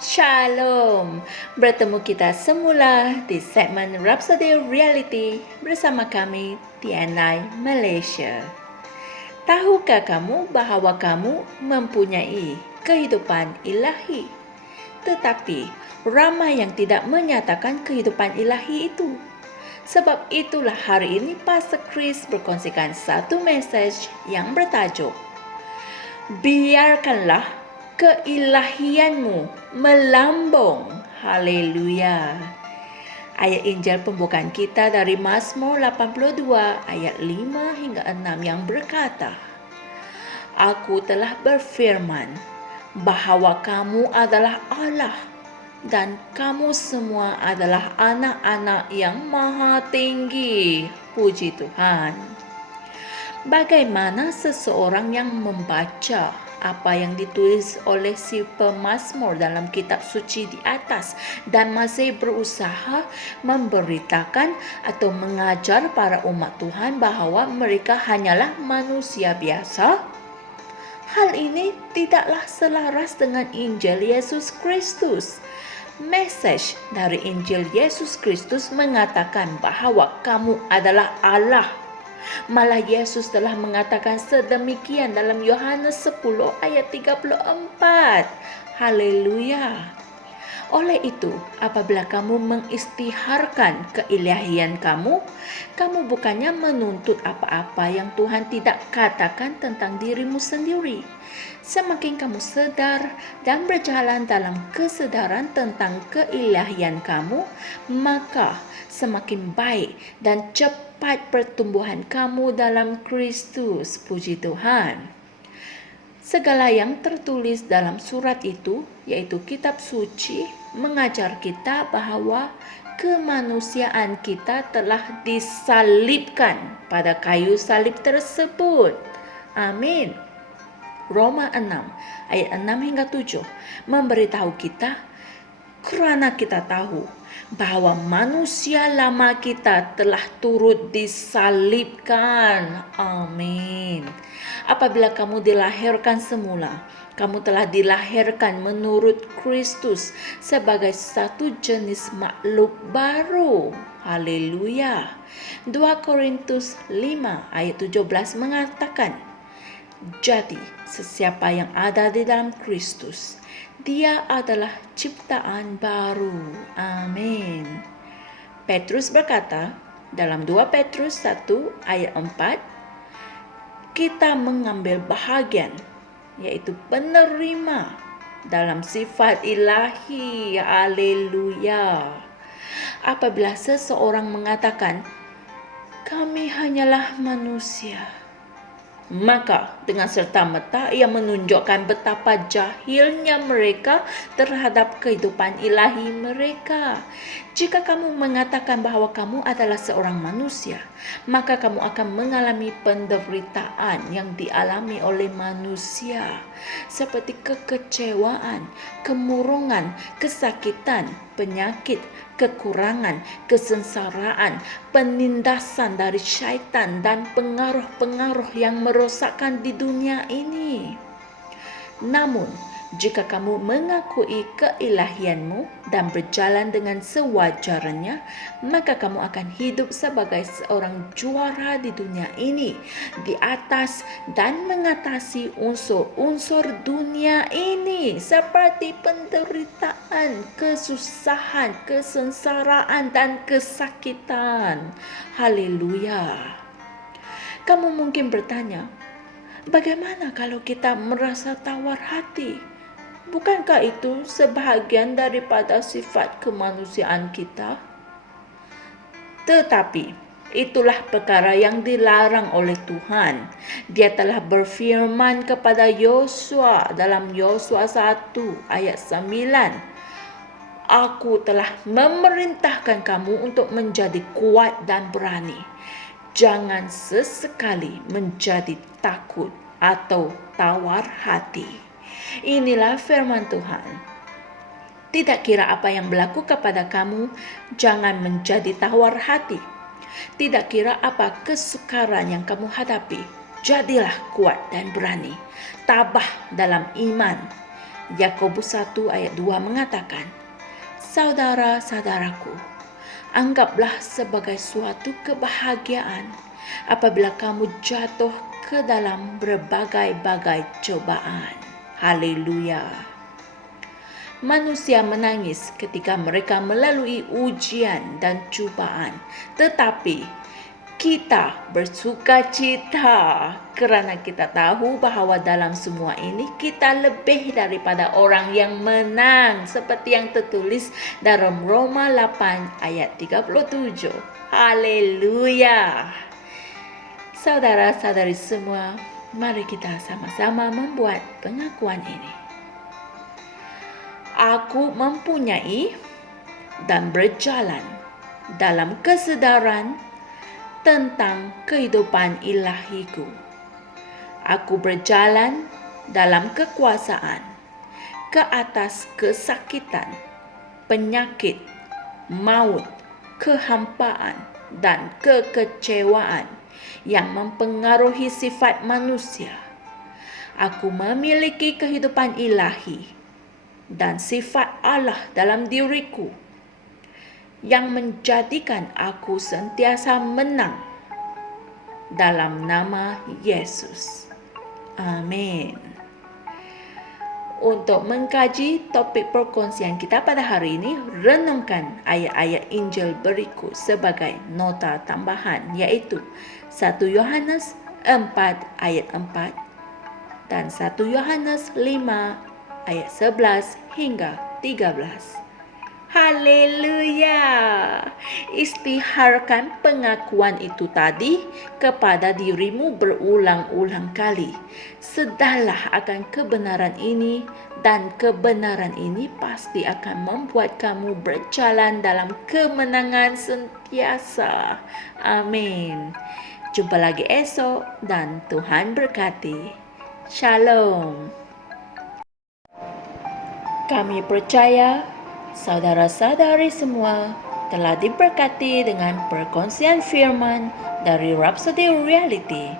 Shalom, bertemu kita semula di segmen Rhapsody Reality bersama kami TNI Malaysia. Tahukah kamu bahwa kamu mempunyai kehidupan ilahi? Tetapi ramai yang tidak menyatakan kehidupan ilahi itu. Sebab itulah hari ini Pastor Chris berkongsikan satu message yang bertajuk Biarkanlah keilahianmu melambung. Haleluya. Ayat Injil pembukaan kita dari Mazmur 82 ayat 5 hingga 6 yang berkata, Aku telah berfirman bahwa kamu adalah Allah dan kamu semua adalah anak-anak yang maha tinggi. Puji Tuhan. Bagaimana seseorang yang membaca apa yang ditulis oleh si pemazmur dalam kitab suci di atas dan masih berusaha memberitakan atau mengajar para umat Tuhan bahwa mereka hanyalah manusia biasa? Hal ini tidaklah selaras dengan Injil Yesus Kristus. Message dari Injil Yesus Kristus mengatakan bahwa kamu adalah Allah. Malah Yesus telah mengatakan sedemikian dalam Yohanes 10 ayat 34. Haleluya. Oleh itu, apabila kamu mengistiharkan keilahian kamu bukannya menuntut apa-apa yang Tuhan tidak katakan tentang dirimu sendiri. Semakin kamu sadar dan berjalan dalam kesedaran tentang keilahian kamu, maka semakin baik dan cepat pertumbuhan kamu dalam Kristus. Puji Tuhan. Segala yang tertulis dalam surat itu, yaitu kitab suci, mengajar kita bahwa kemanusiaan kita telah disalibkan pada kayu salib tersebut. Amin. Roma 6 ayat 6 hingga 7 memberitahu kita, kerana kita tahu bahwa manusia lama kita telah turut disalibkan. Amin. Apabila kamu dilahirkan semula, kamu telah dilahirkan menurut Kristus sebagai satu jenis makhluk baru. Haleluya. 2 Korintus 5 ayat 17 mengatakan, jadi, sesiapa yang ada di dalam Kristus, dia adalah ciptaan baru. Amin. Petrus berkata dalam 2 Petrus 1 ayat 4, kita mengambil bahagian, yaitu penerima dalam sifat ilahi. Haleluya. Apabila seseorang mengatakan, kami hanyalah manusia, maka dengan serta-merta ia menunjukkan betapa jahilnya mereka terhadap kehidupan ilahi mereka. Jika kamu mengatakan bahwa kamu adalah seorang manusia, maka kamu akan mengalami penderitaan yang dialami oleh manusia, seperti kekecewaan, kemurungan, kesakitan, penyakit, kekurangan, kesengsaraan, penindasan dari syaitan dan pengaruh-pengaruh yang merosakkan di dunia ini. Namun, jika kamu mengakui keilahianmu dan berjalan dengan sewajarnya, maka kamu akan hidup sebagai seorang juara di dunia ini, di atas dan mengatasi unsur-unsur dunia ini, seperti penderitaan, kesusahan, kesengsaraan, dan kesakitan. Haleluya. Kamu mungkin bertanya, bagaimana kalau kita merasa tawar hati? Bukankah itu sebahagian daripada sifat kemanusiaan kita? Tetapi itulah perkara yang dilarang oleh Tuhan. Dia telah berfirman kepada Yosua dalam Yosua 1 ayat 9, Aku telah memerintahkan kamu untuk menjadi kuat dan berani. Jangan sesekali menjadi takut atau tawar hati. Inilah firman Tuhan. Tidak kira apa yang berlaku kepada kamu, jangan menjadi tawar hati. Tidak kira apa kesukaran yang kamu hadapi, jadilah kuat dan berani. Tabah dalam iman. Yakobus 1 ayat 2 mengatakan, "Saudara-saudaraku, anggaplah sebagai suatu kebahagiaan apabila kamu jatuh ke dalam berbagai-bagai cobaan." Haleluya. Manusia menangis ketika mereka melalui ujian dan cubaan, tetapi kita bersukacita kerana kita tahu bahawa dalam semua ini kita lebih daripada orang yang menang, seperti yang tertulis dalam Roma 8 ayat 37. Haleluya. Saudara-saudari semua, mari kita sama-sama membuat pengakuan ini. Aku mempunyai dan berjalan dalam kesedaran tentang kehidupan ilahiku. Aku berjalan dalam kekuasaan ke atas kesakitan, penyakit, maut, kehampaan, dan kekecewaan yang mempengaruhi sifat manusia. Aku memiliki kehidupan ilahi dan sifat Allah dalam diriku yang menjadikan aku sentiasa menang dalam nama Yesus. Amin. Untuk mengkaji topik perkongsian kita pada hari ini, renungkan ayat-ayat Injil berikut sebagai nota tambahan, iaitu 1 Yohanes 4 ayat 4 dan 1 Yohanes 5 ayat 11 hingga 13. Haleluya. Istiharkan pengakuan itu tadi kepada dirimu berulang-ulang kali. Sedarlah akan kebenaran ini, dan kebenaran ini pasti akan membuat kamu berjalan dalam kemenangan sentiasa. Amin. Jumpa lagi esok dan Tuhan berkati. Shalom. Kami percaya saudara-saudari semua telah diberkati dengan perkongsian firman dari Rhapsody Reality.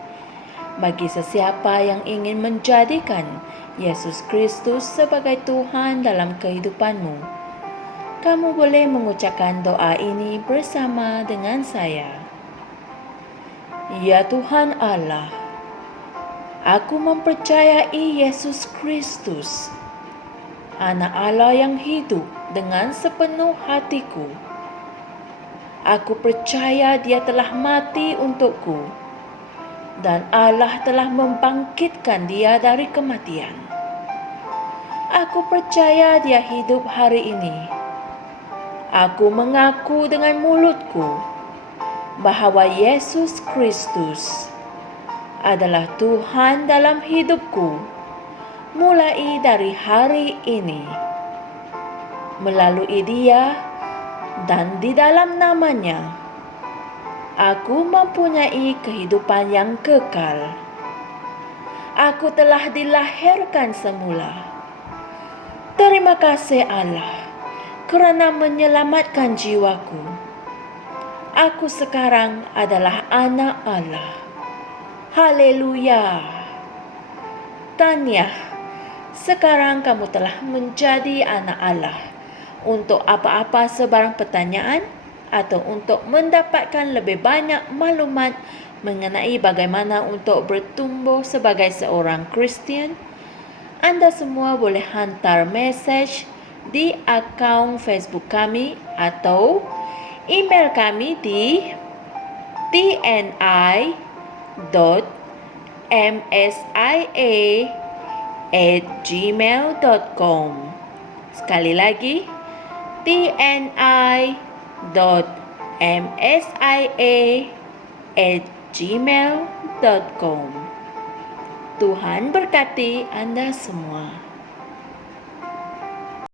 Bagi sesiapa yang ingin menjadikan Yesus Kristus sebagai Tuhan dalam kehidupanmu, kamu boleh mengucapkan doa ini bersama dengan saya. Ya Tuhan Allah, aku mempercayai Yesus Kristus, Anak Allah yang hidup dengan sepenuh hatiku. Aku percaya Dia telah mati untukku dan Allah telah membangkitkan Dia dari kematian. Aku percaya Dia hidup hari ini. Aku mengaku dengan mulutku bahawa Yesus Kristus adalah Tuhan dalam hidupku mulai dari hari ini. Melalui Dia dan di dalam nama-Nya, aku mempunyai kehidupan yang kekal. Aku telah dilahirkan semula. Terima kasih Allah kerana menyelamatkan jiwaku. Aku sekarang adalah anak Allah. Haleluya. Tahniah. Sekarang kamu telah menjadi anak Allah. Untuk apa-apa sebarang pertanyaan atau untuk mendapatkan lebih banyak maklumat mengenai bagaimana untuk bertumbuh sebagai seorang Kristian, anda semua boleh hantar mesej di akaun Facebook kami atau email kami di tni.msia@gmail.com. Sekali lagi, tni.msia@gmail.com. Tuhan berkati anda semua.